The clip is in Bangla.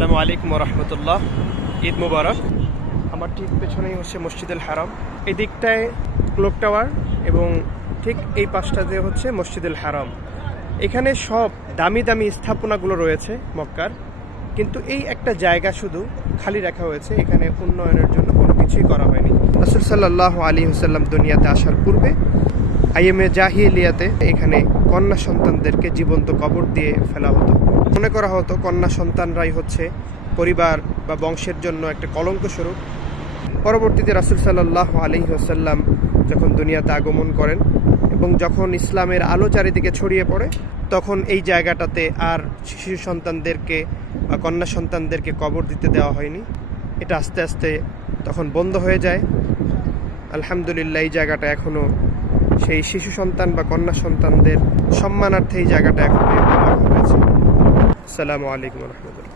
আসসালামু আলাইকুম রহমতুল্লাহ। ঈদ মুবারক। আমার ঠিক পেছনেই হচ্ছে মসজিদুল হারাম, এই দিকটায় ক্লক টাওয়ার এবং ঠিক এই পাশটাতে হচ্ছে মসজিদুল হারাম। এখানে সব দামি দামি স্থাপনাগুলো রয়েছে মক্কার, কিন্তু এই একটা জায়গা শুধু খালি রাখা হয়েছে। এখানে উন্নয়নের জন্য কোনো কিছুই করা হয়নি। রাসূল সাল্লাল্লাহু আলাইহি ওয়াসাল্লাম দুনিয়াতে আসার পূর্বে আইএমএ জাহিলিয়াতে এখানে কন্যা সন্তানদেরকে জীবন্ত কবর দিয়ে ফেলা হতো। মনে করা হতো কন্যা সন্তানরাই হচ্ছে পরিবার বা বংশের জন্য একটা কলঙ্ক স্বরূপ। পরবর্তীতে রাসূল সাল্লাল্লাহু আলাইহি ওয়াসাল্লাম যখন দুনিয়াতে আগমন করেন এবং যখন ইসলামের আলো চারিদিকে ছড়িয়ে পড়ে, তখন এই জায়গাটাতে আর শিশু সন্তানদেরকে বা কন্যা সন্তানদেরকে কবর দিতে দেওয়া হয়নি। এটা আস্তে আস্তে তখন বন্ধ হয়ে যায়। আলহামদুলিল্লাহ, এই জায়গাটা এখনও সেই শিশু সন্তান বা কন্যা সন্তানদের সম্মানার্থে এই জায়গাটা এখন রাখা হয়েছে। আসসালামু আলাইকুম রহমতুল্লাহ।